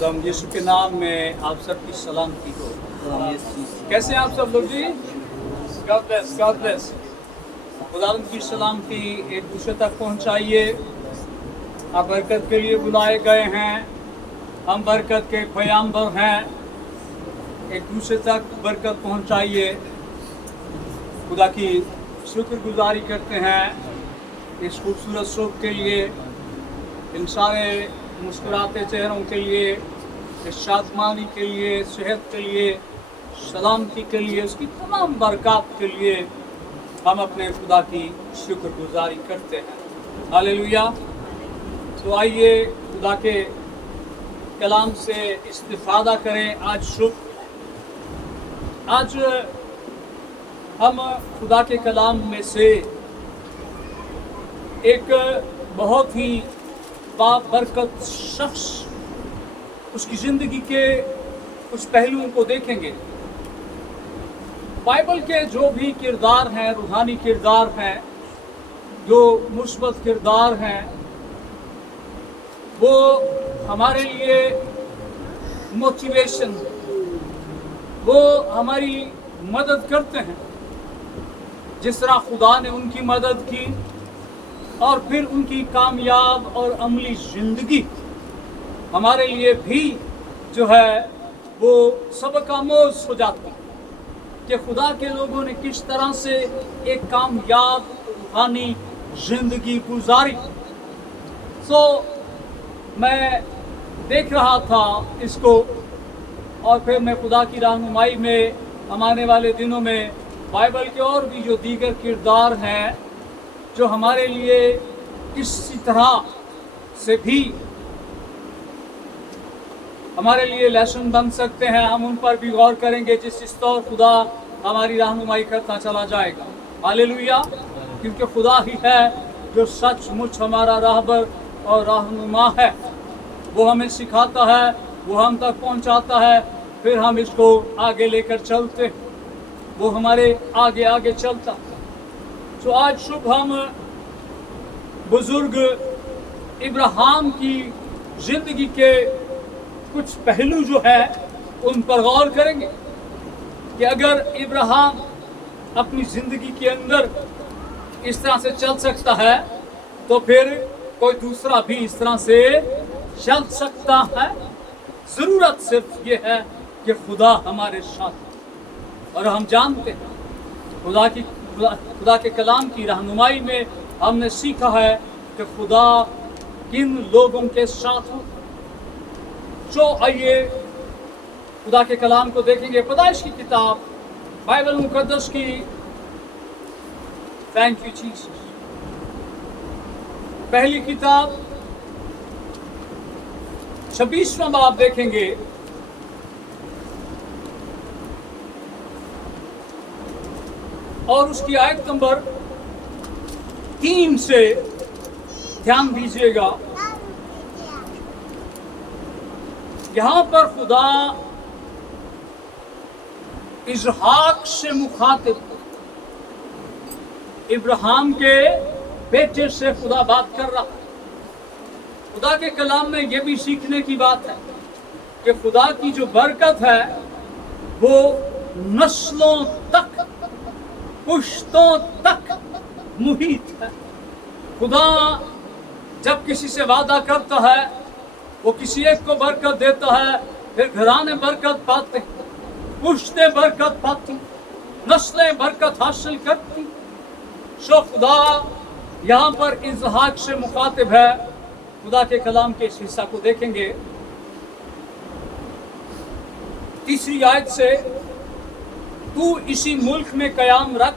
खुदावंद यीशु के नाम में आप सबकी सलामती हो। कैसे हैं आप सब लोग जी? God bless, God bless. खुदावंद की सलामती एक दूसरे तक पहुंचाइए। आप बरकत के लिए बुलाए गए हैं, हम बरकत के पैगाम्बर हैं। एक दूसरे तक बरकत पहुंचाइए। खुदा की शुक्रगुजारी करते हैं इस खूबसूरत सुबह के लिए, इन सारे मुस्कुराते चेहरों के लिए, इस शादमानी के लिए, सेहत के लिए, सलामती के लिए, उसकी तमाम बरकत के लिए हम अपने खुदा की शुक्रगुजारी करते हैं। हालेलुया। तो आइए खुदा के कलाम से इस्तिफादा करें। आज हम खुदा के कलाम में से एक बहुत ही बाबरकत शख्स, उसकी ज़िंदगी के कुछ पहलुओं को देखेंगे। बाइबल के जो भी किरदार हैं, रूहानी किरदार हैं, जो मुस्बत किरदार हैं, वो हमारे लिए मोटिवेशन, वो हमारी मदद करते हैं। जिस तरह खुदा ने उनकी मदद की और फिर उनकी कामयाब और अमली ज़िंदगी हमारे लिए भी जो है वो सबक आमोज़ हो जाती है कि खुदा के लोगों ने किस तरह से एक कामयाब रूहानी ज़िंदगी गुजारी। सो मैं देख रहा था इसको और फिर मैं खुदा की रहनुमाई में हम आने वाले दिनों में बाइबल के और भी जो दीगर किरदार हैं जो हमारे लिए किसी तरह से भी हमारे लिए लेसन बन सकते हैं, हम उन पर भी गौर करेंगे जिस तरह खुदा हमारी रहनुमाई करता चला जाएगा। हालेलुया। क्योंकि खुदा ही है जो सचमुच हमारा राहबर और रहनुमा है। वो हमें सिखाता है, वो हम तक पहुंचाता है, फिर हम इसको आगे लेकर चलते हैं, वो हमारे आगे आगे चलता। तो आज सुबह हम बुजुर्ग इब्राहिम की ज़िंदगी के कुछ पहलू जो है उन पर गौर करेंगे कि अगर इब्राहिम अपनी ज़िंदगी के अंदर इस तरह से चल सकता है तो फिर कोई दूसरा भी इस तरह से चल सकता है। ज़रूरत सिर्फ ये है कि खुदा हमारे साथ। और हम जानते हैं खुदा के कलाम की रहनुमाई में हमने सीखा है कि खुदा किन लोगों के साथ हो। तो आइए खुदा के कलाम को देखेंगे। पैदाइश की किताब, बाइबल मुकद्दस की, थैंक यू जीसस, पहली किताब 26वां बाब देखेंगे। और उसकी आयत नंबर 3 से ध्यान दीजिएगा। यहाँ पर खुदा इसहाक से मुखातिब, इब्राहिम के बेटे से खुदा बात कर रहा है। खुदा के कलाम में यह भी सीखने की बात है कि खुदा की जो बरकत है वो नस्लों तक, पुश्तों तक मुहित है। खुदा जब किसी से वादा करता है वो किसी एक को बरकत देता है, फिर घराने बरकत पाते, पुश्तें बरकत पाती, नस्लें बरकत हासिल करती। सो खुदा यहाँ पर इसहाक से मुखातिब है। खुदा के कलाम के इस हिस्सा को देखेंगे। 3री आयत से, तू इसी मुल्क में कयाम रख,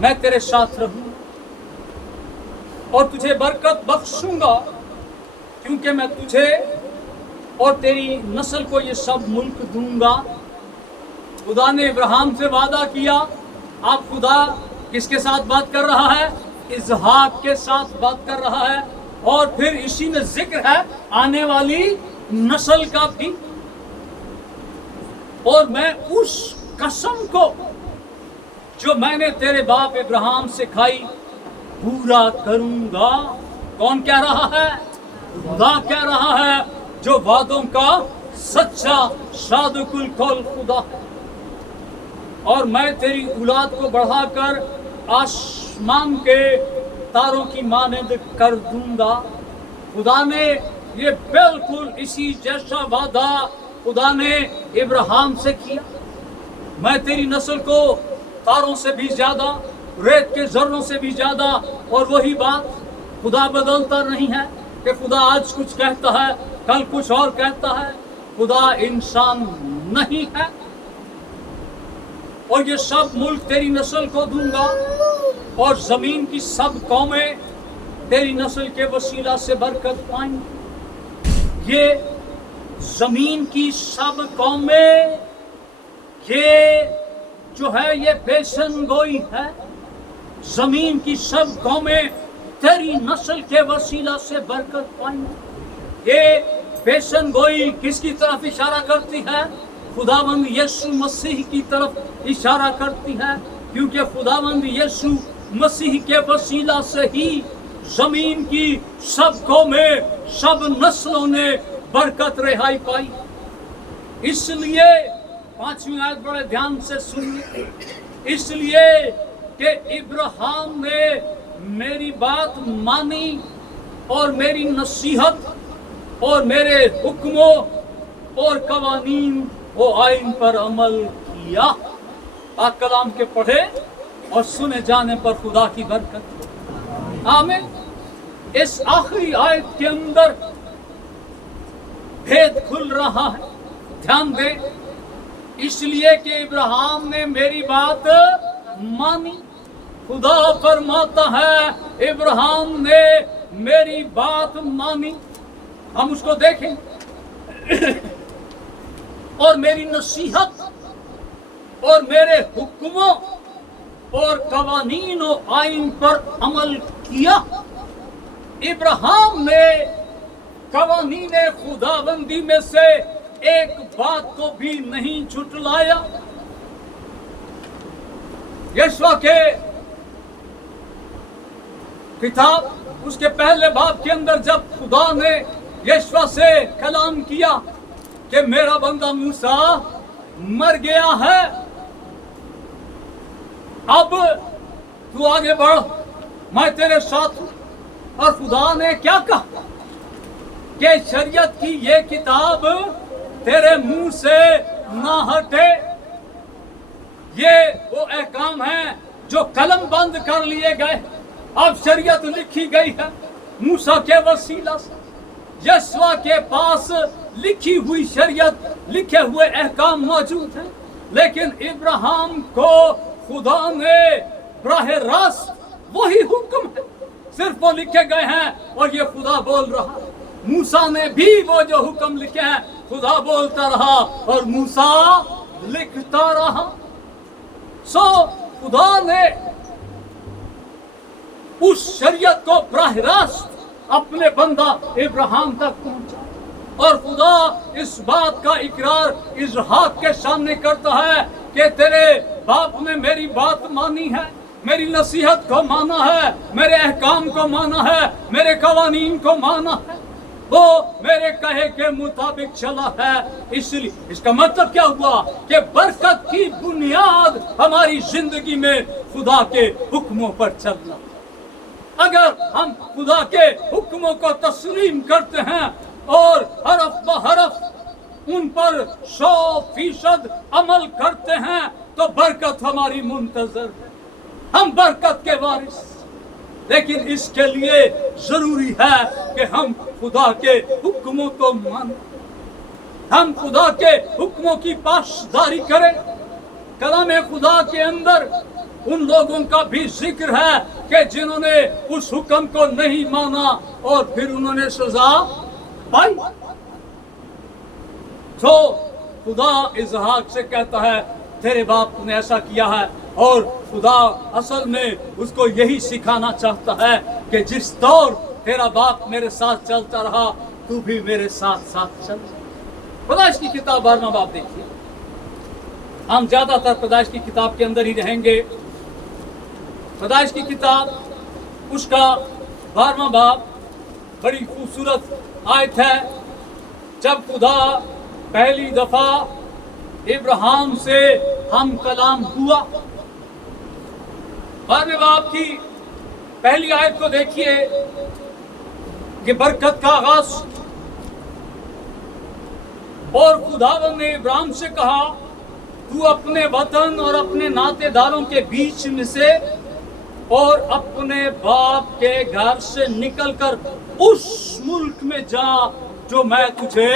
मैं तेरे साथ रहूं और तुझे बरकत बख्शूंगा, क्योंकि मैं तुझे और तेरी नस्ल को ये सब मुल्क दूंगा। खुदा ने इब्राहिम से वादा किया। आप खुदा किसके साथ बात कर रहा है? इसहाक के साथ बात कर रहा है। और फिर इसी में जिक्र है आने वाली नस्ल का भी। और मैं उस कसम को जो मैंने तेरे बाप इब्राहिम से खाई पूरा करूंगा। कौन कह रहा है? खुदा कह रहा है, जो वादों का सच्चा सादुकुल कौल खुदा है। और मैं तेरी औलाद को बढ़ाकर आसमान के तारों की मानंद कर दूंगा। खुदा ने ये बिल्कुल इसी जैसा वादा खुदा ने इब्राहिम से किया। मैं तेरी नस्ल को तारों से भी ज्यादा, रेत के जर्रों से भी ज्यादा। और वही बात, खुदा बदलता नहीं है कि खुदा आज कुछ कहता है कल कुछ और कहता है। खुदा इंसान नहीं है। और ये सब मुल्क तेरी नस्ल को दूंगा और जमीन की सब कौमें तेरी नस्ल के वसीला से बरकत पाएंगी। ये जमीन की सब कौमें, ये जो है ये पेशन गोई है। जमीन की सब कौमें तेरी नस्ल के वसीला से बरकत पाएंगी। ये पेशन गोई किसकी तरफ इशारा करती है? खुदावंद यीशु मसीह की तरफ इशारा करती है, क्योंकि खुदावंद यीशु मसीह के वसीला से ही जमीन की सब कौमें, सब नस्लों ने बरकत रिहाई पाई। इसलिए 5वीं आयत बड़े ध्यान से सुनिए। इसलिए कि इब्राहिम ने मेरी बात मानी और मेरी नसीहत और मेरे हुक्मों और कवानीन वो आइन पर अमल किया। पाक कलाम के पढ़े और सुने जाने पर खुदा की बरकत। आमीन। इस आखिरी आयत के अंदर भेद खुल रहा है, ध्यान दे। इसलिए कि इब्राहिम ने मेरी बात मानी। खुदा फरमाता है इब्राहिम ने मेरी बात मानी। हम उसको देखें। और मेरी नसीहत और मेरे हुक्मों और कवानीन और आइन पर अमल किया। इब्राहिम ने कवानीन खुदाबंदी में से एक बात को भी नहीं झुटलाया। यशवा के किताब उसके पहले बाब के अंदर जब खुदा ने यशवा से कलाम किया कि मेरा बंदा मूसा मर गया है, अब तू आगे बढ़, मैं तेरे साथ हूं। और खुदा ने क्या कहा कि शरीयत की ये किताब तेरे मुंह से ना हटे। ये वो अहकाम है जो कलम बंद कर लिए गए। अब शरीयत लिखी गई है मूसा के वसीला से। यशवा के पास लिखी हुई शरीयत, लिखे हुए अहकाम मौजूद हैं, लेकिन इब्राहिम को खुदा ने बराह रास्त वही हुक्म है, सिर्फ वो लिखे गए हैं और ये खुदा बोल रहा है। मूसा ने भी वो जो हुक्म लिखे हैं खुदा बोलता रहा और मूसा लिखता रहा। सो खुदा ने उस शरीयत को बराह रास्त अपने बंदा इब्राहिम तक पहुंचा। और खुदा इस बात का इकरार इसहाक के सामने करता है कि तेरे बाप ने मेरी बात मानी है, मेरी नसीहत को माना है, मेरे अहकाम को माना है, मेरे कवानीन को माना है, वो मेरे कहे के मुताबिक चला है। इसलिए इसका मतलब क्या हुआ कि बरकत की बुनियाद हमारी जिंदगी में खुदा के हुक्मों पर चलना। अगर हम खुदा के हुक्मों को तस्लीम करते हैं और हरफ ब हरफ उन पर 100% अमल करते हैं तो बरकत हमारी मुंतजर है, हम बरकत के वारिस। लेकिन इसके लिए जरूरी है कि हम खुदा के हुक्मों को मानें, हम खुदा के हुक्मों की पासदारी करें। कलाम खुदा के अंदर उन लोगों का भी जिक्र है कि जिन्होंने उस हुक्म को नहीं माना और फिर उन्होंने सजा पाई। तो खुदा इसहाक से कहता है तेरे बाप ने ऐसा किया है, और खुदा असल में उसको यही सिखाना चाहता है कि जिस दौर तेरा बाप मेरे साथ चलता रहा तू भी मेरे साथ साथ चल। पैदाइश की किताब 12वां बाब देखिए। हम ज्यादातर पैदाइश की किताब के अंदर ही रहेंगे। पैदाइश की किताब उसका 12वां बाब बड़ी खूबसूरत आयत है। जब खुदा पहली दफा इब्राहिम से हम कलाम हुआ, 12वें बाब की पहली आयत को देखिए कि बरकत का आगाज। और खुदावंद ने इब्राहिम से कहा, तू अपने वतन और अपने नातेदारों के बीच में से और अपने बाप के घर से निकलकर उस मुल्क में जा जो मैं तुझे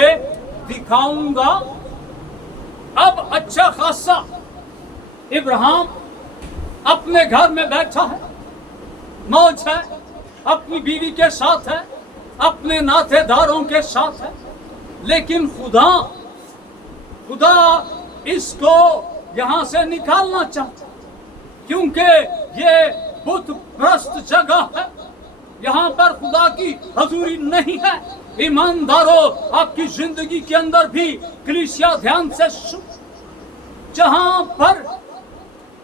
दिखाऊंगा। अब अच्छा खासा इब्राहिम अपने घर में बैठा है, मौज है, अपनी बीवी के साथ है, अपने नातेदारों के साथ है, लेकिन खुदा इसको यहां से निकालना चाहता, क्योंकि ये बुत प्रस्त जगह है, यहाँ पर खुदा की हजूरी नहीं है। ईमानदारों, आपकी जिंदगी के अंदर भी कलीसिया ध्यान से सुन, जहां पर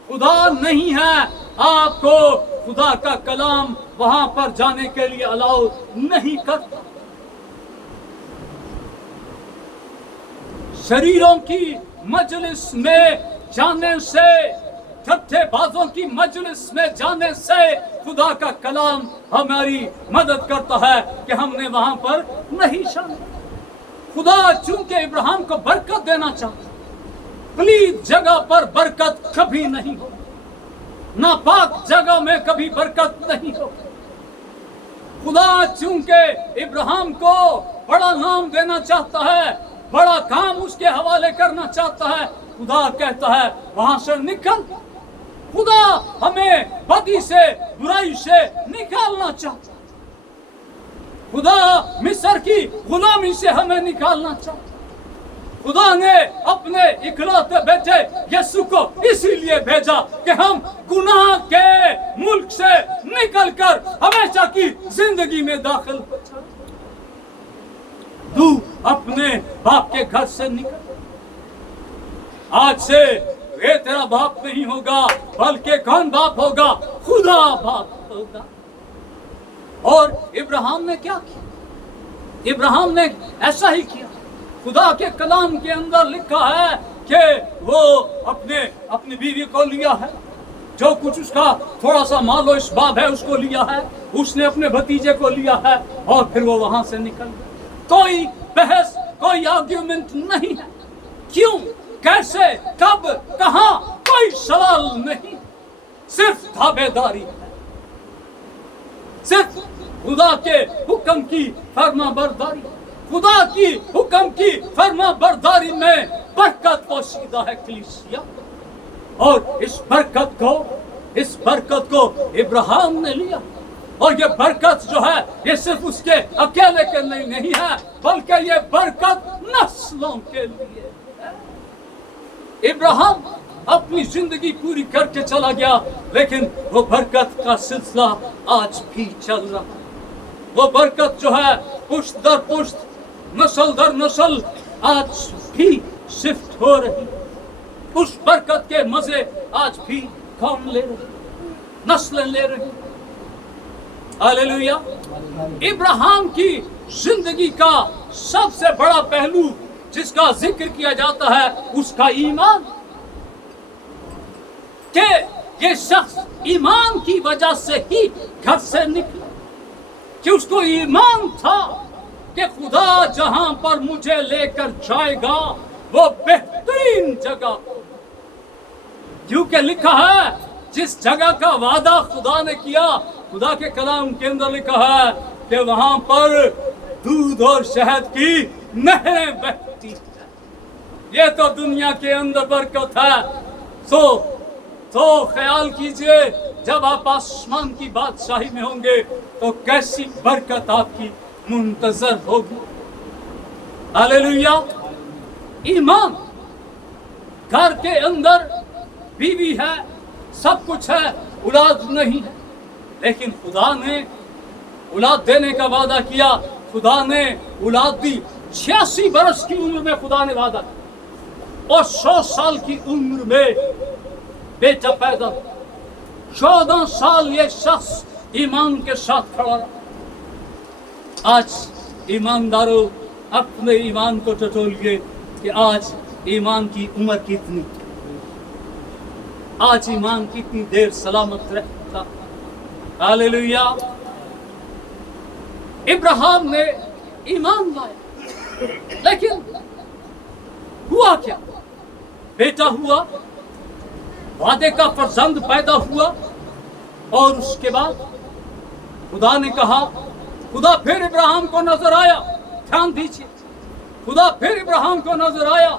खुदा नहीं है, आपको खुदा का कलाम वहां पर जाने के लिए अलाउ नहीं करता। शरीरों की मजलिस में जाने से, ठट्ठेबाजों की मजलिस में जाने से खुदा का कलाम हमारी मदद करता है कि हमने वहां पर नहीं जाना। खुदा चूंकि इब्राहिम को बरकत देना चाहता, पलीद जगह पर बरकत कभी नहीं हो, नापाक जगह में कभी बरकत नहीं हो। खुदा चूंकि इब्राहिम को बड़ा नाम देना चाहता है, बड़ा काम उसके हवाले करना चाहता है, खुदा कहता है वहां से निकल। खुदा हमें बदी से, बुराई से निकालना चाहता है। खुदा मिस्र की गुलामी से हमें निकालना चाहता है। खुदा ने अपने इकलौते बेटे यीशु को इसीलिए भेजा कि हम गुनाह के मुल्क से निकलकर हमेशा की जिंदगी में दाखिल हो जाए। तू अपने बाप के घर से निकल। आज से ये तेरा बाप नहीं होगा, बल्कि कौन बाप होगा? खुदा बाप होगा। और इब्राहिम ने क्या किया? इब्राहिम ने ऐसा ही किया। खुदा के कलाम के अंदर लिखा है कि वो अपनी बीवी को लिया है, जो कुछ उसका थोड़ा सा मालो इसबाब है उसको लिया है, उसने अपने भतीजे को लिया है और फिर वो वहां से निकल गया। कोई बहस, कोई आर्ग्यूमेंट नहीं है। क्यों, कैसे, कब, कहां, कोई सवाल नहीं, सिर्फ ताबेदारी है, सिर्फ खुदा के हुक्म की फरमाबरदारी। खुदा की हुक्म की फरमाबरदारी में बरकत पोशीदा है कलीसिया। और इस बरकत को इब्राहिम ने लिया। और ये बरकत जो है, ये सिर्फ उसके अकेले के लिए नहीं है, बल्कि ये बरकत नस्लों के लिए है। इब्राहिम अपनी जिंदगी पूरी करके चला गया, लेकिन वो बरकत का सिलसिला आज भी चल रहा है। वो बरकत जो है पुश्त दर पुश्त, नस्ल दर नस्ल आज भी शिफ्ट हो रही। उस बरकत के मजे आज भी कौन ले रहे? नस्लें ले रही। हालेलुया। इब्राहिम की जिंदगी का सबसे बड़ा पहलू जिसका जिक्र किया जाता है, उसका ईमान। कि ये शख्स ईमान की वजह से ही घर से निकला, कि उसको ईमान था कि खुदा जहां पर मुझे लेकर जाएगा वो बेहतरीन जगह, क्योंकि लिखा है जिस जगह का वादा खुदा ने किया, खुदा के कलाम के अंदर लिखा है कि वहां पर दूध और शहद की नहरें बहती हैं। ये तो दुनिया के अंदर बरकत है। तो ख्याल कीजिए, जब आप आसमान की बादशाही में होंगे तो कैसी बरकत आपकी मुंतजर होगी। हालेलुया। ईमान। घर के अंदर बीवी है, सब कुछ है, औलाद नहीं है, लेकिन खुदा ने औलाद देने का वादा किया। खुदा ने औलाद दी। 86 बरस की उम्र में खुदा ने वादा किया और 100 साल की उम्र में बेटा पैदा। 14 साल ये शख्स ईमान के साथ खड़ा रहा। आज ईमानदारों, अपने ईमान को टटोलिए कि आज ईमान की उम्र कितनी, आज ईमान कितनी देर सलामत रहता। हालेलुया। इब्राहिम ने ईमान लाया, लेकिन हुआ क्या? बेटा हुआ, वादे का फर्जंद पैदा हुआ, और उसके बाद खुदा ने कहा, खुदा फिर इब्राहिम को नजर आया, ध्यान दीजिए, खुदा फिर इब्राहिम को नजर आया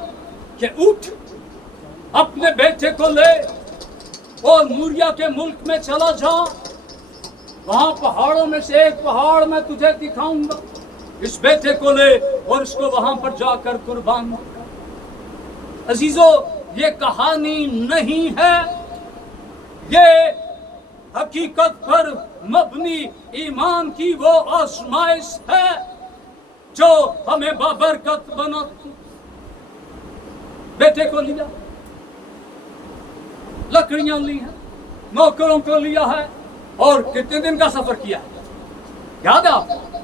कि उठ, अपने बेटे को ले और मूरिया के मुल्क में चला जा, वहां पहाड़ों में से एक पहाड़ मैं तुझे दिखाऊंगा, इस बेटे को ले और इसको वहां पर जाकर कुर्बान कर। अजीजों, ये कहानी नहीं है, ये हकीकत पर मबनी ईमान की वो आजमाइश है जो हमें बाबरकत बनाती। बेटे को लिया, लकड़ियां ली हैं, नौकरों को लिया है, और कितने दिन का सफर किया है? याद है आपको?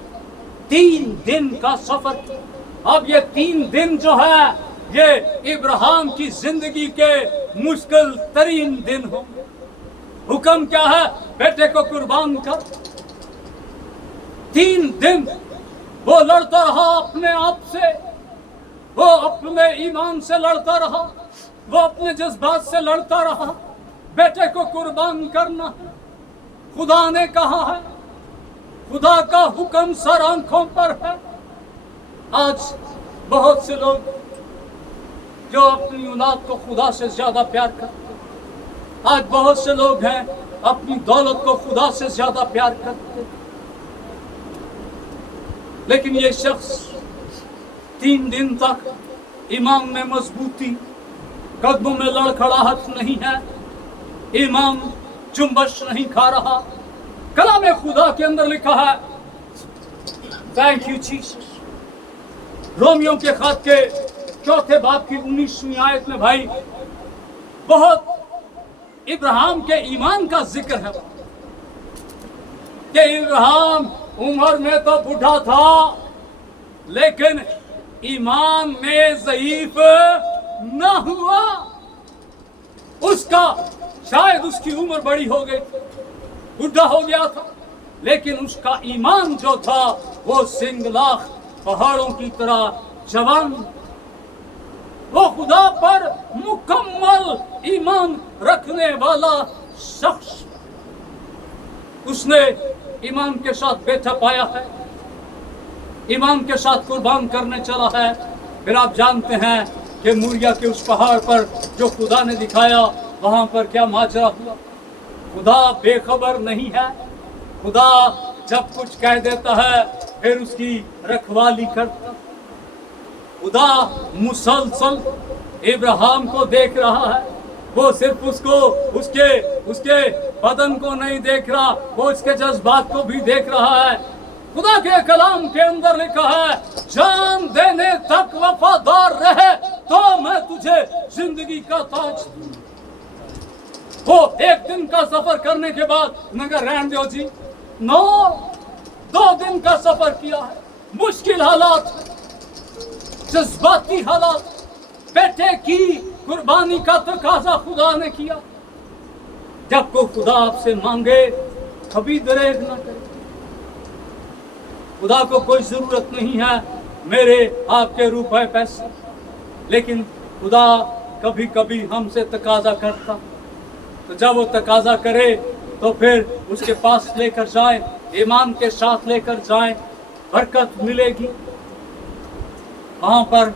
3 दिन का सफर किया। अब ये 3 दिन जो है, ये इब्राहिम की जिंदगी के मुश्किल तरीन दिन होंगे। हुक्म क्या है? बेटे को कुर्बान कर। 3 दिन वो लड़ता रहा अपने आप से, वो अपने ईमान से लड़ता रहा, वो अपने जज्बात से लड़ता रहा। बेटे को कुर्बान करना है, खुदा ने कहा है, खुदा का हुक्म सर आंखों पर है। आज बहुत से लोग जो अपनी औलाद को खुदा से ज्यादा प्यार करते, आज बहुत से लोग हैं अपनी दौलत को खुदा से ज्यादा प्यार करते, लेकिन ये शख्स 3 दिन तक ईमान में मजबूती, कदमों में लड़खड़ाहट नहीं है, ईमान चुंबश नहीं खा रहा। कलाम खुदा के अंदर लिखा है, थैंक यू जीसस, रोमियो के खत के 4 बाब की 19वीं आयत में भाई बहुत इब्राहिम के ईमान का जिक्र है कि इब्राहिम उम्र में तो बूढ़ा था, लेकिन ईमान में ज़ईफ न हुआ। उसका शायद उसकी उम्र बड़ी हो गई, बूढ़ा हो गया था, लेकिन उसका ईमान जो था वो सिंगलाख पहाड़ों की तरह जवान, वो खुदा पर मुकम्मल ईमान रखने वाला शख्स। उसने ईमान के साथ बेटा पाया है, ईमान के साथ कुर्बान करने चला है। फिर आप जानते हैं कि मूरिया के उस पहाड़ पर जो खुदा ने दिखाया, वहां पर क्या माजरा हुआ। खुदा बेखबर नहीं है, खुदा जब कुछ कह देता है फिर उसकी रखवाली करता। खुदा मुसलसल इब्राहिम को देख रहा है, वो सिर्फ उसको उसके बदन को नहीं देख रहा, वो उसके जज्बात को भी देख रहा है। खुदा के कलाम के अंदर लिखा है, जान देने तक वफादार रहे तो मैं तुझे जिंदगी का ताज दूं। वो 1 दिन का सफर करने के बाद मगर रहन दो जी, 2 दिन का सफर किया है, मुश्किल हालात, जज्बाती हालात, बेटे की कुर्बानी का तकाजा खुदा ने किया। जब को खुदा आपसे मांगे कभी दरेर ना करे। खुदा को कोई जरूरत नहीं है मेरे आपके रुपए पैसे, लेकिन खुदा कभी कभी हमसे तकाजा करता, तो जब वो तकाजा करे तो फिर उसके पास लेकर जाए, ईमान के साथ लेकर जाए, बरकत मिलेगी। वहां पर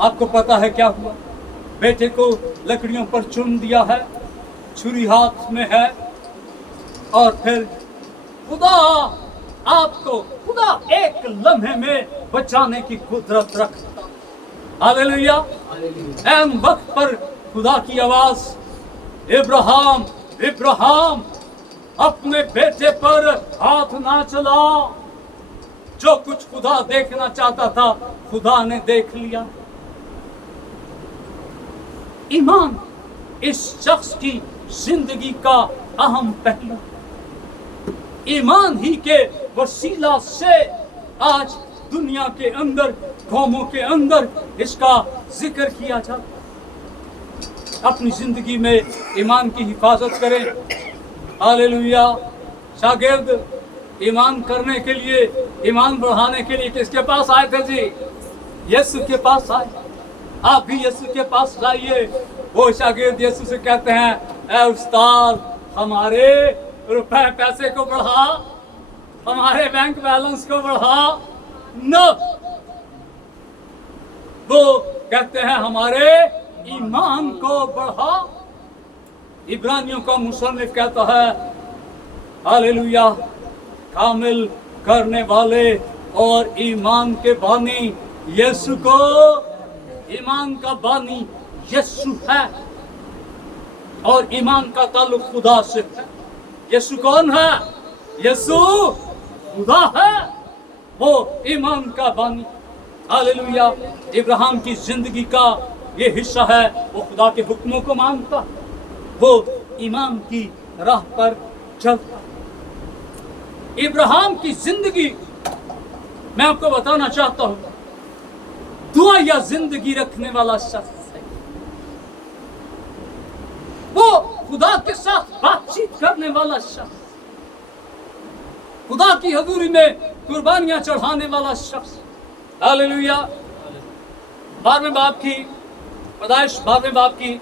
आपको पता है क्या हुआ? बेटे को लकड़ियों पर चुन दिया है, छुरी हाथ में है, और फिर खुदा एक लम्हे में बचाने की कुदरत रखता। हालेलुया। ऐन वक्त पर खुदा की आवाज, इब्राहिम इब्राहिम अपने बेटे पर हाथ ना चला। जो कुछ खुदा देखना चाहता था खुदा ने देख लिया। ईमान इस शख्स की जिंदगी का अहम पहलू। ईमान ही के वसीला से आज दुनिया के अंदर, कौमों के अंदर इसका जिक्र किया जाता। अपनी जिंदगी में ईमान की हिफाजत करें। हालेलुया। शागिर्द ईमान करने के लिए, ईमान बढ़ाने के लिए किसके पास आए थे जी? यीशु के पास आए। आप भी यीशु के पास जाइए। वो शागिर्द यीशु से कहते हैं, ऐ उस्ताद हमारे रुपए पैसे को बढ़ा, हमारे बैंक बैलेंस को बढ़ा। न, वो कहते हैं हमारे ईमान को बढ़ा। इब्रानियों का मुसन्निफ कहता है, हालेलुया, कामिल करने वाले और ईमान के बानी यीशु को, ईमान का बानी यीशु है और ईमान का ताल्लुक खुदा से है। यीशु कौन है? यीशु खुदा है, वो ईमान का बानी। हालेलुया। इब्राहिम की जिंदगी का ये हिस्सा है, वो खुदा के हुक्मों को मानता, वो ईमान की राह पर चलता। इब्राहिम की जिंदगी मैं आपको बताना चाहता हूं, दुआ या जिंदगी रखने वाला शख्स है। वो खुदा के साथ बातचीत करने वाला शख्स, खुदा की हजूरी में कुर्बानियां चढ़ाने वाला शख्स। हालेलुया। 12वें बाब की पैदाइश 12वें बाब की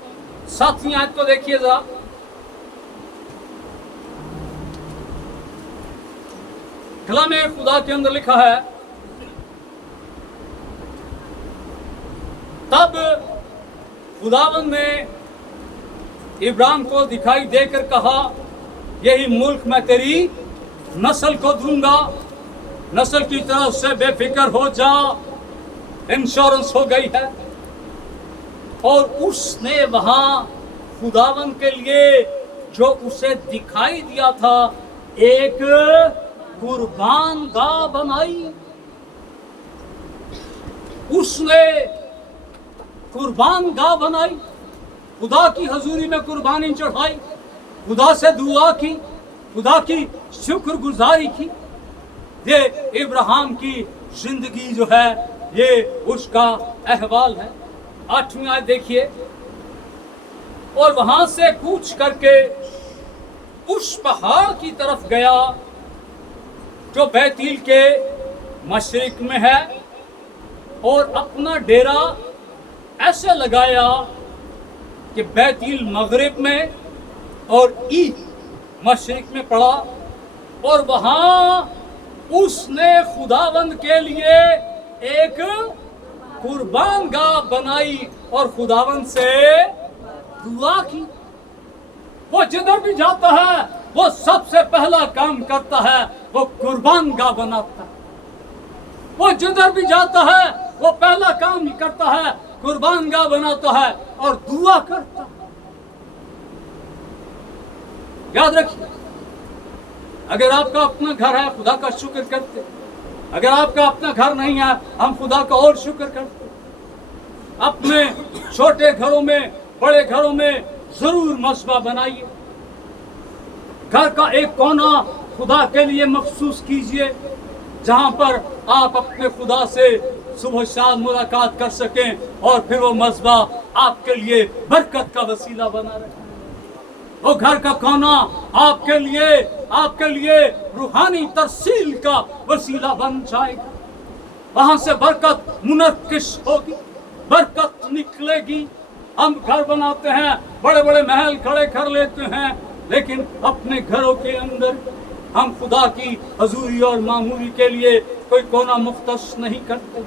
7वीं आयत को देखिए जरा। कलाम खुदा के अंदर लिखा है, तब खुदावंद ने इब्राहिम को दिखाई देकर कहा, यही मुल्क मैं तेरी नस्ल को दूंगा, नस्ल की तरफ से बेफिक्र हो जा। इंश्योरेंस हो गई है। और उसने वहां खुदावंद के लिए जो उसे दिखाई दिया था, एक कुर्बान गाह बनाई। उसने कुर्बान गाह बनाई, खुदा की हजूरी में कुर्बानी चढ़ाई, खुदा से दुआ की, खुदा की शुक्रगुजारी की। ये इब्राहिम की जिंदगी जो है, ये उसका अहवाल है। 8वीं आयत देखिए, और वहां से कूच करके उस पहाड़ की तरफ गया जो बैतूल के मशरिक में है, और अपना डेरा ऐसे लगाया कि बैतूल मगरिब में और ईद मशरिक में पड़ा। और वहां उसने खुदावंद के लिए एक कुर्बान गाह बनाई और खुदावंद से दुआ की। वो जिधर भी जाता है, वो सबसे पहला काम करता है, वो कुर्बान गाह बनाता है। वो जिधर भी जाता है, वो पहला काम ही करता है, कुर्बान गाह बनाता है और दुआ करता है। याद रखिए, अगर आपका अपना घर है, खुदा का शुक्र करते। अगर आपका अपना घर नहीं है, हम खुदा का और शुक्र करते। अपने छोटे घरों में, बड़े घरों में जरूर मस्बा बनाइए। घर का एक कोना खुदा के लिए मखसूस कीजिए, जहां पर आप अपने खुदा से सुबह शाम मुलाकात कर सकें और फिर वो मस्बा आपके लिए बरकत का वसीला बना रहे। वो घर का कोना आपके लिए रूहानी तरसील का वसीला बन जाएगा। वहां से बरकत मुनक्किश होगी, बरकत निकलेगी। हम घर बनाते हैं, बड़े बड़े महल खड़े कर लेते हैं, लेकिन अपने घरों के अंदर हम खुदा की हजूरी और मामूरी के लिए कोई कोना मुख्तस नहीं करते।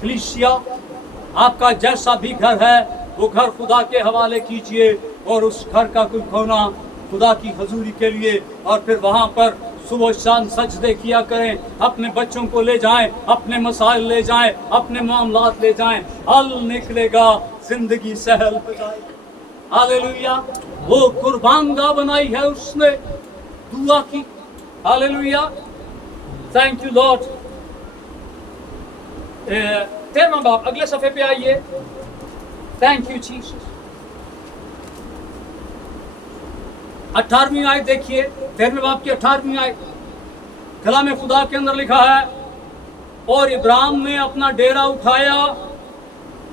कलीसिया, आपका जैसा भी घर है, वो घर खुदा के हवाले कीजिए और उस घर का कोई कोना खुदा की हजूरी के लिए, और फिर वहां पर सुबह शाम सजदे किया करें। अपने बच्चों को ले जाएं, अपने मसाइल ले जाएं, अपने मामलात ले जाएं, हल निकलेगा, जिंदगी सहल हो जाएगी। हालेलुया। वो कुर्बान गाह बनाई है उसने, दुआ की। हालेलुया। Thank you Lord. 13वां बाब, अगले सफे पे आइए। Thank you Jesus. 18वीं आयत देखिए, 13वें बाब की 18वीं आयत। कलाम खुदा के अंदर लिखा है, और इब्राहिम ने अपना डेरा उठाया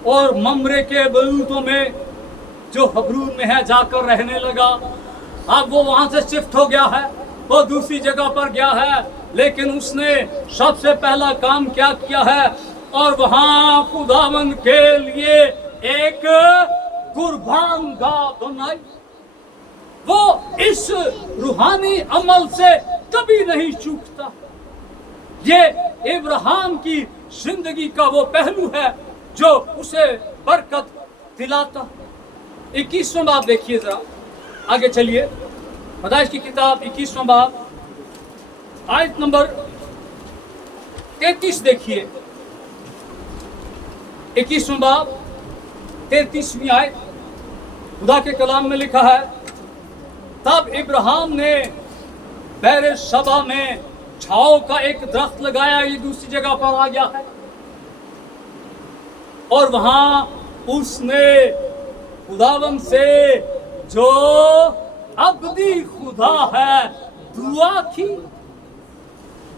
और ममरे के बलूतों में जो हबरून में है जाकर रहने लगा। अब वो वहां से शिफ्ट हो गया है, वो दूसरी जगह पर गया है, लेकिन उसने सबसे पहला काम क्या किया है, और वहां खुदावंद के लिए एक कुर्बान गाह बनाई। वो इस रूहानी अमल से कभी नहीं चूकता। ये इब्राहिम की जिंदगी का वो पहलू है जो उसे बरकत दिलाता। 21वां बाब देखिए जरा, आगे चलिए। पैदाइश की किताब 21वां बाब आयत नंबर 33 देखिए। 21वां बाब 33वीं आयत, खुदा के कलाम में लिखा है, तब इब्राहिम ने बैर शबा में छाओ का एक दरख्त लगाया। ये दूसरी जगह पर आ गया है, और वहां उसने खुदावन से जो अब्दी खुदा है दुआ की।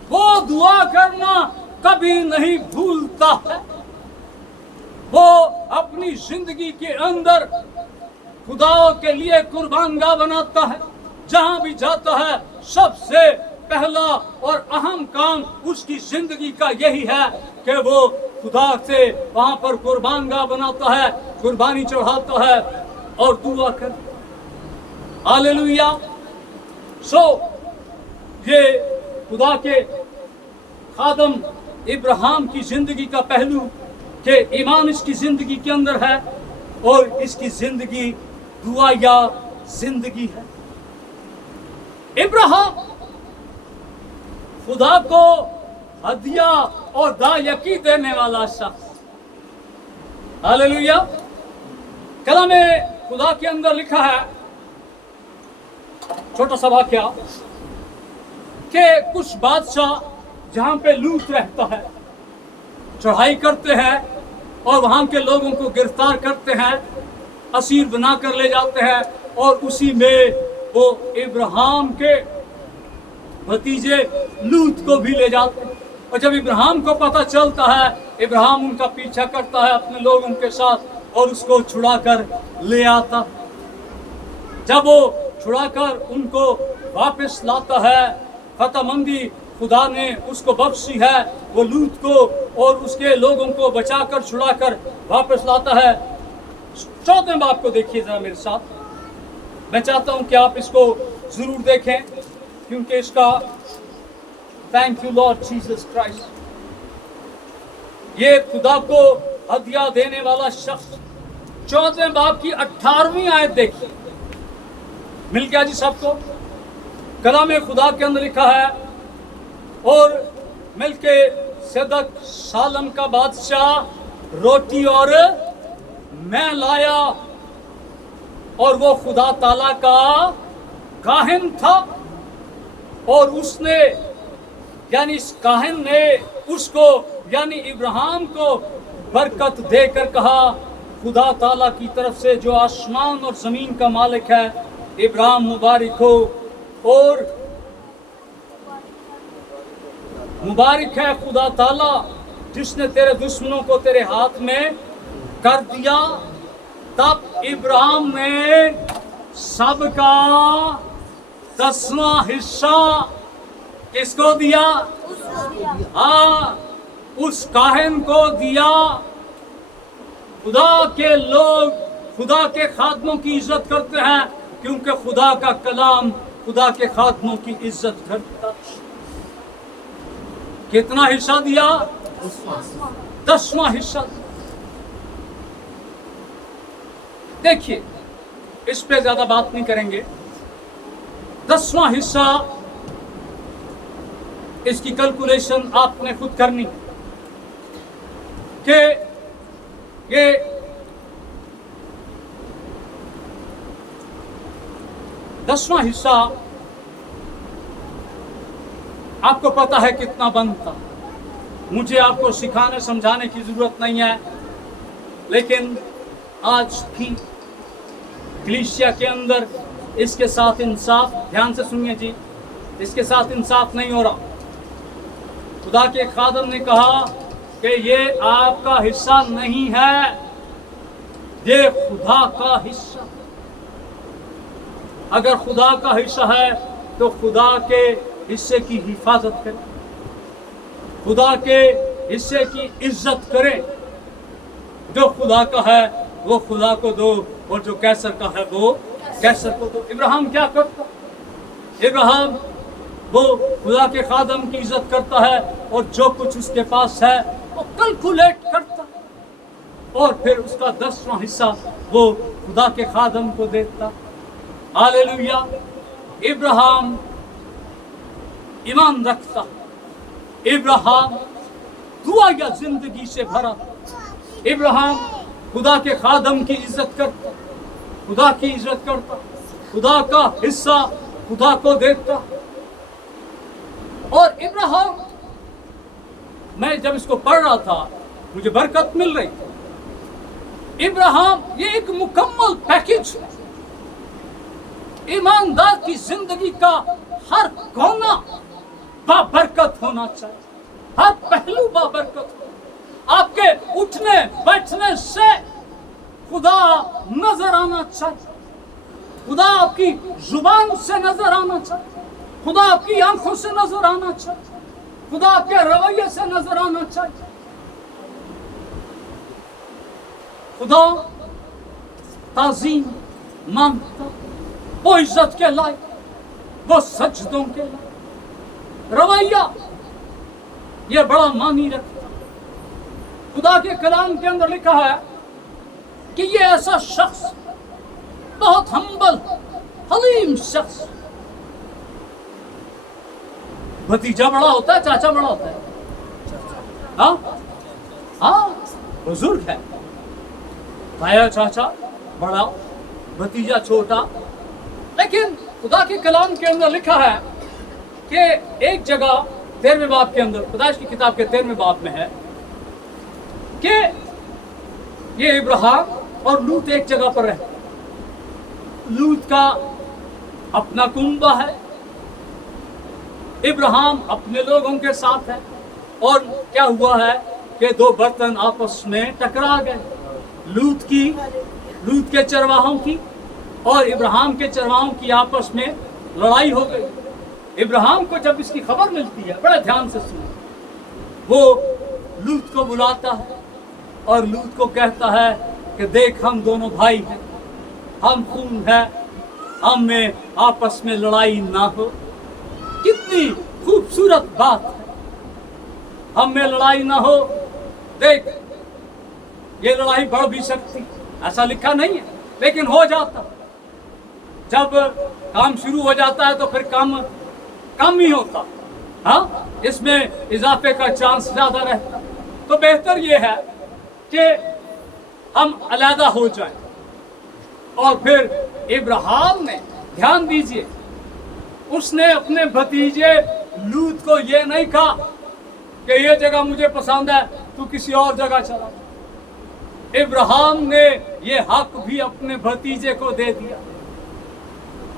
वो दुआ करना कभी नहीं भूलता है। वो अपनी जिंदगी के अंदर खुदा के लिए कुर्बान गाह बनाता है। जहां भी जाता है सबसे पहला और अहम काम उसकी जिंदगी का यही है कि वो खुदा से वहां पर कुर्बान गाह बनाता है, कुर्बानी चढ़ाता है और दुआ कर। हालेलुया। ये खुदा के खादम इब्राहिम की जिंदगी का पहलू कि ईमान इसकी जिंदगी के अंदर है, और इसकी जिंदगी दुआ या जिंदगी है। इब्राहिम खुदा को हदिया और दायकी देने वाला शख्स। हालेलुया। कलाम में खुदा के अंदर लिखा है, छोटा सा वाक्या, कि कुछ बादशाह जहां पे लूट रहता है चढ़ाई करते हैं और वहां के लोगों को गिरफ्तार करते हैं, असीर बना कर ले जाते हैं, और उसी में वो इब्राहिम के भतीजे लूत को भी ले जाते हैं। और जब इब्राहिम को पता चलता है, इब्राहिम उनका पीछा करता है अपने लोगों के साथ और उसको छुड़ा कर ले आता। जब वो छुड़ा कर उनको वापस लाता है, फतहमंदी खुदा ने उसको बख्शी है, वो लूत को और उसके लोगों को बचाकर छुड़ाकर वापस लाता है। 14वें बाब को देखिए जरा मेरे साथ। मैं चाहता हूं कि आप इसको जरूर देखें, क्योंकि इसका thank you Lord Jesus Christ, ये खुदा को हदिया देने वाला शख्स। 14वें बाब की 18वीं आयत देखिए। मिल गया जी सबको? कलाम खुदा के अंदर लिखा है, और मिलके सदक सालम का बादशाह रोटी और मैं लाया, और वो खुदा ताला का काहिन था, और उसने यानी इस काहिन ने उसको यानी इब्राहिम को बरकत देकर कहा, खुदा ताला की तरफ से जो आसमान और जमीन का मालिक है, इब्राहिम मुबारक हो, और मुबारक है खुदा ताला जिसने तेरे दुश्मनों को तेरे हाथ में कर दिया। तब इब्राहिम ने सबका 10वां हिस्सा किसको दिया? हाँ, उस काहिन को दिया। खुदा के लोग खुदा के खादमों की इज्जत करते हैं, क्योंकि खुदा का कलाम खुदा के खादमों की इज्जत करता। कितना हिस्सा दिया? 10वां हिस्सा। देखिए, इस पे ज्यादा बात नहीं करेंगे। 10वां हिस्सा, इसकी कैलकुलेशन आपने खुद करनी कि ये दसवां हिस्सा आपको पता है कितना बनता। मुझे आपको सिखाने समझाने की जरूरत नहीं है, लेकिन आज भी कलीसिया के अंदर इसके साथ इंसाफ, ध्यान से सुनिए जी, इसके साथ इंसाफ नहीं हो रहा। खुदा के खादम ने कहा कि ये आपका हिस्सा नहीं है, ये खुदा का हिस्सा। अगर खुदा का हिस्सा है तो खुदा के हिस्से की हिफाजत करें, खुदा के हिस्से की इज्जत करें। जो खुदा का है वो खुदा को दो, और जो कैसर का है वो कैसर को दो। इब्राहिम क्या करता? इब्राहिम वो खुदा के खादम की इज्जत करता है, और जो कुछ उसके पास है वो कैलकुलेट करता, और फिर उसका 10वां हिस्सा वो खुदा के खादम को देता। हालेलुया। इब्राहिम ईमान रखता, इब्राहिम दुआ या जिंदगी से भरा। इब्राहिम खुदा के खादम की इज्जत करता, खुदा की इज्जत करता, खुदा का हिस्सा खुदा को देता। और इब्राहिम, मैं जब इसको पढ़ रहा था मुझे बरकत मिल रही थी। इब्राहिम ये एक मुकम्मल पैकेज है। ईमानदार की जिंदगी का हर कोना बाबरकत होना चाहिए, हर पहलू बाबरकत हो। आपके उठने बैठने से खुदा नजर आना चाहिए, खुदा आपकी जुबान से नजर आना चाहिए, खुदा आपकी आंखों से नजर आना चाहिए, खुदा आपके रवैये से नजर आना चाहिए। खुदा ताजीम मांगता, वो इज्जत के लायक, वो सजदों के लायक। रवैया ये बड़ा मानी रखता। खुदा के कलाम के अंदर लिखा है कि ये ऐसा शख्स, बहुत हम्बल हलीम शख्स। भतीजा बड़ा होता है, चाचा बड़ा होता है? हाँ, बुजुर्ग है, भाया चाचा बड़ा, भतीजा छोटा। लेकिन खुदा के कलाम के अंदर लिखा है कि एक जगह 13वें बाब के अंदर, खुदा की किताब के 13वें बाब में है कि ये इब्राहिम और लूत एक जगह पर रहते। लूत का अपना कुंबा है, इब्राहिम अपने लोगों के साथ है। और क्या हुआ है कि दो बर्तन आपस में टकरा गए, लूत के चरवाहों की और इब्राहिम के चरवाहों की आपस में लड़ाई हो गई। इब्राहिम को जब इसकी खबर मिलती है, बड़े ध्यान से सुनो, वो लूत को बुलाता है और लूत को कहता है कि देख, हम दोनों भाई हैं, हम खून है, हम में आपस में लड़ाई ना हो। कितनी खूबसूरत बात है, हम में लड़ाई ना हो। देख, ये लड़ाई बढ़ भी सकती, ऐसा लिखा नहीं है, लेकिन हो जाता। जब काम शुरू हो जाता है तो फिर काम कम ही होता, हाँ, इसमें इजाफे का चांस ज्यादा रहता। तो बेहतर ये है कि हम अलहदा हो जाएं। और फिर इब्राहिम ने, ध्यान दीजिए, उसने अपने भतीजे लूत को ये नहीं कहा कि ये जगह मुझे पसंद है, तू किसी और जगह चला। इब्राहिम ने ये हक भी अपने भतीजे को दे दिया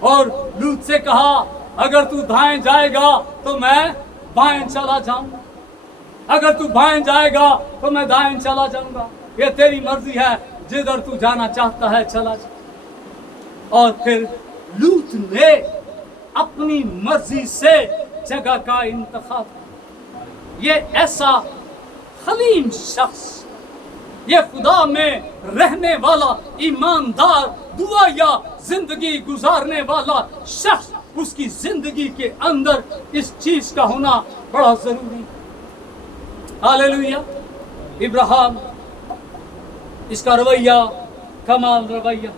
और लूत से कहा, अगर तू दाएं जाएगा तो मैं बाएं चला जाऊंगा, अगर तू बाएं जाएगा तो मैं दाएं चला जाऊंगा। ये तेरी मर्जी है, जिधर तू जाना चाहता है चला जा। और फिर लूत ने अपनी मर्जी से जगह का इंतखाब। ये ऐसा हलीम शख्स, ये खुदा में रहने वाला ईमानदार दुआ या जिंदगी गुजारने वाला शख्स, उसकी जिंदगी के अंदर इस चीज का होना बड़ा जरूरी है। हालेलुया। इब्राहिम, इसका रवैया कमाल रवैया।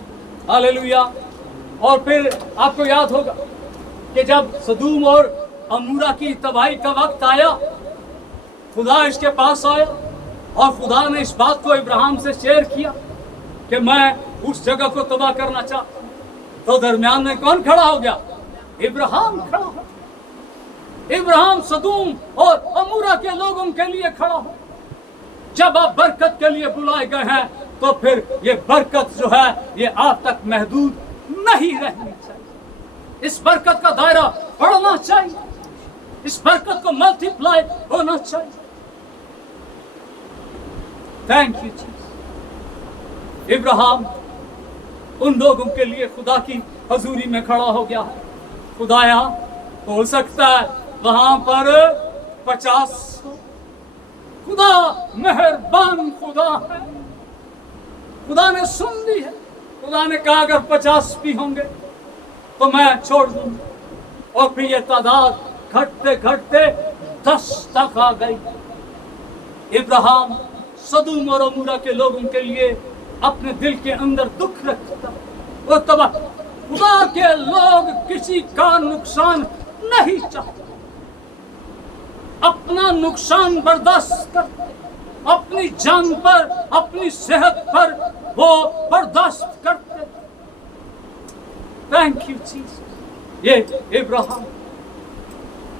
हालेलुया। और फिर आपको याद होगा कि जब सदूम और अमूरा की तबाही का वक्त आया, खुदा इसके पास आया और खुदा ने इस बात को इब्राहिम से शेयर किया कि मैं उस जगह को तबाह करना चाहता हूं। तो दरमियान में कौन खड़ा हो गया? इब्राहिम खड़ा हो। इब्राहिम सदूम और अमूरा के लोगों के लिए खड़ा हो। जब आप बरकत के लिए बुलाए गए हैं तो फिर ये बरकत जो है ये आप तक महदूद नहीं रहनी चाहिए। इस बरकत का दायरा बढ़ना चाहिए। इस बरकत को मल्टीप्लाई होना चाहिए। Thank you Jesus. इब्राहिम उन लोगों के लिए खुदा की हजूरी में खड़ा हो गया है। खुदाया हो सकता है वहां पर 50 हो। खुदा मेहरबान खुदा है। खुदा ने सुन ली है। खुदा ने कहा अगर 50 भी होंगे तो मैं छोड़ दूंगा। और फिर ये तादाद घटते घटते 10 तक आ गई। इब्राहिम सदूम और अमूरा के लोगों के लिए अपने दिल के अंदर दुख रखता। वो तब खुदा के लोग किसी का नुकसान नहीं चाहते, अपना नुकसान बर्दाश्त करते, अपनी जान पर, अपनी सेहत पर वो बर्दाश्त करते। Thank you Jesus. ये इब्राहिम,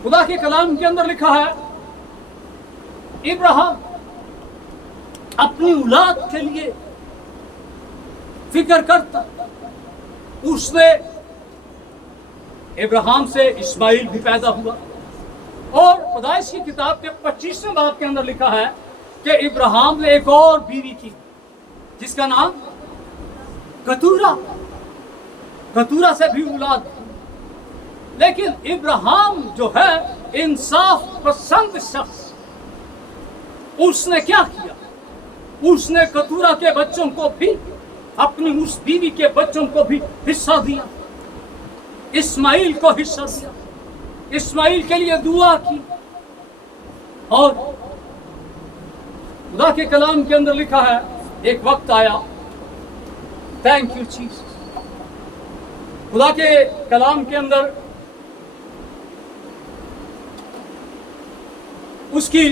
खुदा के कलाम के अंदर लिखा है इब्राहिम अपनी औलाद के लिए फिक्र करता। उसने इब्राहिम से इस्माइल भी पैदा हुआ। और पैदाइश की किताब के 25वें बाब के अंदर लिखा है कि इब्राहिम ने एक और बीवी की जिसका नाम कतूरा। कतूरा से भी औलाद थी। लेकिन इब्राहिम जो है इंसाफ पसंद शख्स, उसने क्या किया? उसने कतूरा के बच्चों को भी, अपनी उस बीवी के बच्चों को भी हिस्सा दिया। इस्माइल को हिस्सा दिया, इस्माइल के लिए दुआ की। और खुदा के कलाम के अंदर लिखा है एक वक्त आया। Thank you Jesus. खुदा के कलाम के अंदर उसकी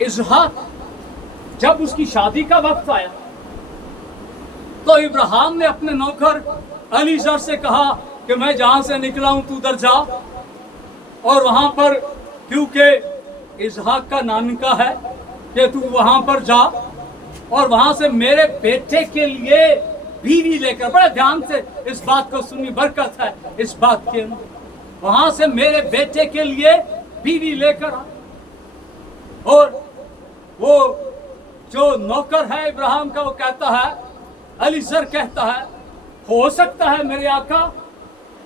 इसहाक, जब उसकी शादी का वक्त आया तो इब्राहिम ने अपने नौकर अलीजर से कहा कि मैं जहां से निकला हूं तू उधर जा, और वहां पर क्योंकि इसहाक का नानका है कि तू वहां पर जा और वहां से मेरे बेटे के लिए बीवी लेकर, बड़े ध्यान से इस बात को सुनी, बरकत है इस बात के अंदर, वहां से मेरे बेटे के लिए बीवी लेकर आ। और वो जो नौकर है इब्राहिम का, वो कहता है, अलीजर कहता है, हो सकता है मेरे आका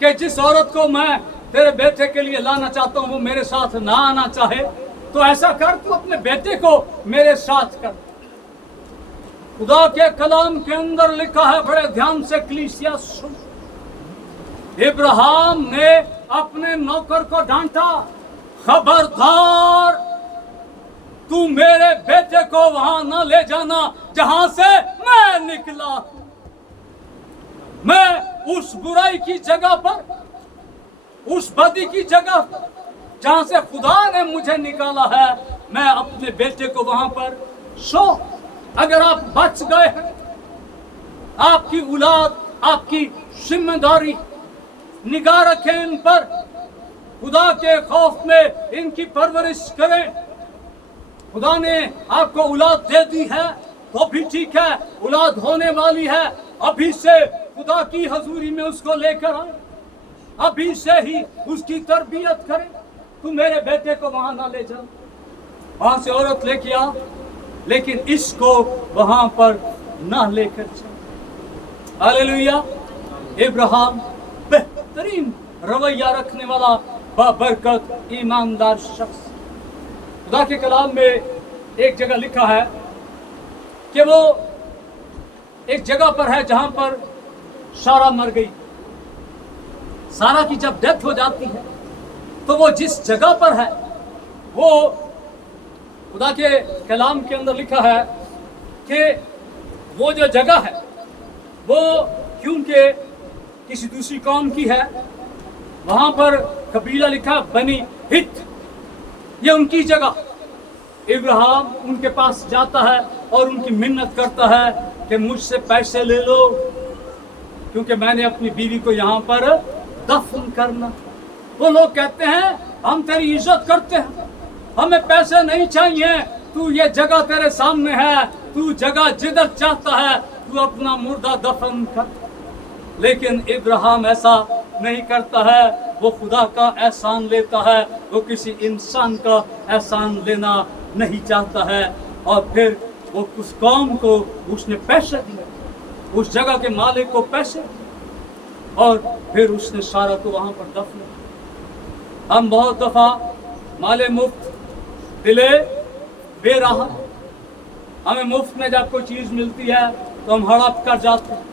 कि जिस औरत को मैं तेरे बेटे के लिए लाना चाहता हूं वो मेरे साथ ना आना चाहे, तो ऐसा कर तू अपने बेटे को मेरे साथ कर। खुदा के कलाम के अंदर लिखा है, बड़े ध्यान से कलीसिया सुन, इब्राहिम ने अपने नौकर को डांटा, खबरदार तू मेरे बेटे को वहां न ले जाना जहां से मैं निकला। मैं उस बुराई की जगह पर, उस बदी की जगह जहां से खुदा ने मुझे निकाला है, मैं अपने बेटे को वहां पर सो। अगर आप बच गए हैं, आपकी औलाद, आपकी जिम्मेदारी, निगाह रखें इन पर, खुदा के खौफ में इनकी परवरिश करें। खुदा ने आपको औलाद दे दी है तो भी ठीक है, औलाद होने वाली है, अभी से खुदा की हजूरी में उसको लेकर आए, अभी से ही उसकी तरबियत करें। तू मेरे बेटे को वहां ना ले जा, वहां से औरत लेके आ, लेकिन इसको वहां पर ना लेकर जा। हालेलुया। इब्राहिम बेहतरीन रवैया रखने वाला, बाबरकत, ईमानदार शख्स। खुदा के कलाम में एक जगह लिखा है कि वो एक जगह पर है जहां पर सारा मर गई। सारा की जब डेथ हो जाती है तो वो जिस जगह पर है, वो खुदा के कलाम के अंदर लिखा है कि वो जो जगह है वो क्योंकि किसी दूसरी कौम की है, वहां पर कबीला लिखा बनी हित, ये उनकी जगह। इब्राहिम उनके पास जाता है और उनकी मिन्नत करता है कि मुझसे पैसे ले लो, क्योंकि मैंने अपनी बीवी को यहाँ पर दफन करना। वो लोग कहते हैं हम तेरी इज्जत करते हैं, हमें पैसे नहीं चाहिए, तू ये जगह तेरे सामने है, तू जगह जिधर चाहता है तू अपना मुर्दा दफन कर। लेकिन इब्राहिम ऐसा नहीं करता है, वो खुदा का एहसान लेता है, वो किसी इंसान का एहसान लेना नहीं चाहता है। और फिर वो उस कौम को उसने पैसे दिए, उस जगह के मालिक को पैसे, और फिर उसने सारा को वहाँ पर दफन किया। हम बहुत दफ़ा माले मुफ्त दिले बेराह, हमें मुफ्त में जब कोई चीज़ मिलती है तो हम हड़प कर जाते हैं,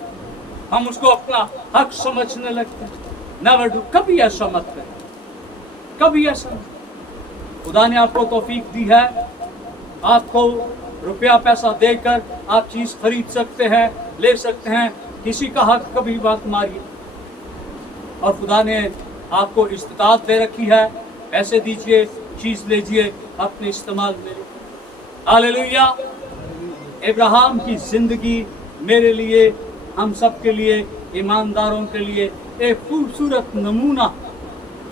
हम उसको अपना हक समझने लगते हैं। नेवर डू, कभी ऐसा मत करें, कभी ऐसा नहीं। खुदा ने आपको तौफीक दी है, आपको रुपया पैसा देकर आप चीज़ खरीद सकते हैं, ले सकते हैं, किसी का हक कभी बात मारिए। और खुदा ने आपको इस्तात दे रखी है, पैसे दीजिए, चीज़ लीजिए, अपने इस्तेमाल में। हालेलुया। इब्राहिम की ज़िंदगी मेरे लिए, हम सब के लिए, ईमानदारों के लिए एक खूबसूरत नमूना।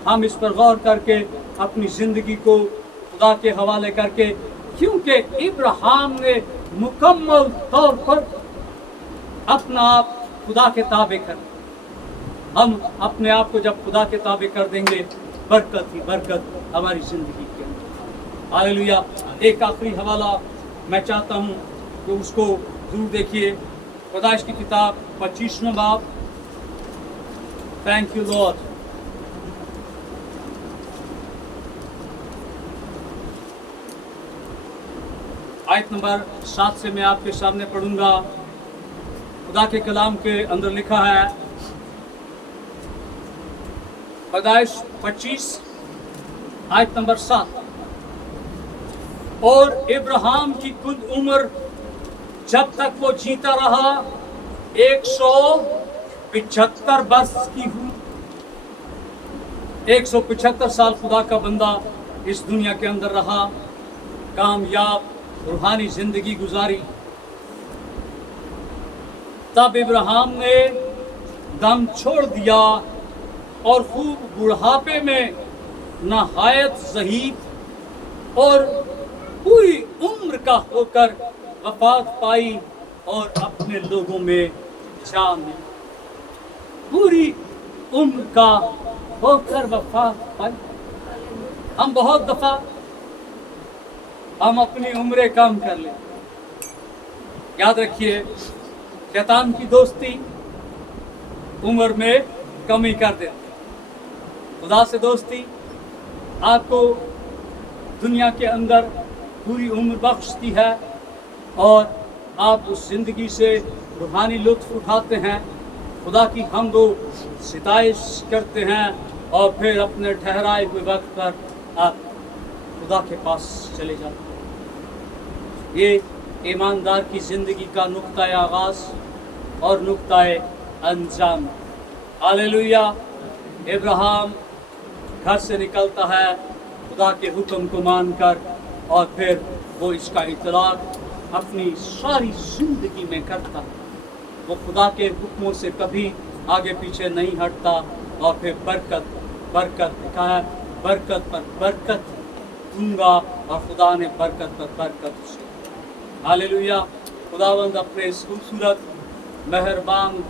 हम इस पर गौर करके अपनी ज़िंदगी को खुदा के हवाले करके, क्योंकि इब्राहिम ने मुकम्मल तौर पर अपना आप खुदा के ताबे कर, हम अपने आप को जब खुदा के ताबे कर देंगे, बरकत ही बरकत हमारी ज़िंदगी के अंदर। हालेलुया। एक आखिरी हवाला मैं चाहता हूँ कि उसको जरूर देखिए, पैदाइश की किताब 25वां बाब। Thank you Lord. आयत नंबर 7 से मैं आपके सामने पढ़ूंगा। खुदा के कलाम के अंदर लिखा है, पैदाइश 25 आयत नंबर 7, और इब्राहिम की कुल उम्र जब तक वो जीता रहा 175 वर्ष की हुई। 175 साल खुदा का बंदा इस दुनिया के अंदर रहा, कामयाब रूहानी जिंदगी गुजारी। तब इब्राहिम ने दम छोड़ दिया और खूब बुढ़ापे में नहायत ज़हीफ और पूरी उम्र का होकर वफात पाई और अपने लोगों में जा मिली। पूरी उम्र का होकर वफात पाई। हम बहुत दफा हम अपनी उम्रें कम कर ले। याद रखिए, शैतान की दोस्ती उम्र में कमी कर देती। खुदा से दोस्ती आपको दुनिया के अंदर पूरी उम्र बख्शती है और आप उस ज़िंदगी से रूहानी लुत्फ़ उठाते हैं, खुदा की हमदो सिताइश करते हैं और फिर अपने ठहराए हुए वक्त पर आप खुदा के पास चले जाते हैं। ये ईमानदार की ज़िंदगी का नुक्ता आगाज़ और नुक्ता अंजाम। हालेलुया। इब्राहिम घर से निकलता है खुदा के हुक्म को मानकर, और फिर वो इसका इतलाक़ अपनी सारी ज़िंदगी में करता है। वो खुदा के हुक्मों से कभी आगे पीछे नहीं हटता, और फिर बरकत बरकत लिखा है, बरकत पर बरकत दूंगा, और खुदा ने बरकत पर बरकत उसे। हालेलुया। खुदावंद अपने इस खूबसूरत मेहरबान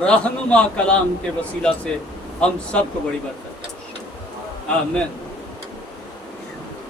रहनुमा कलाम के वसीला से हम सबको बड़ी बरकत। आमीन।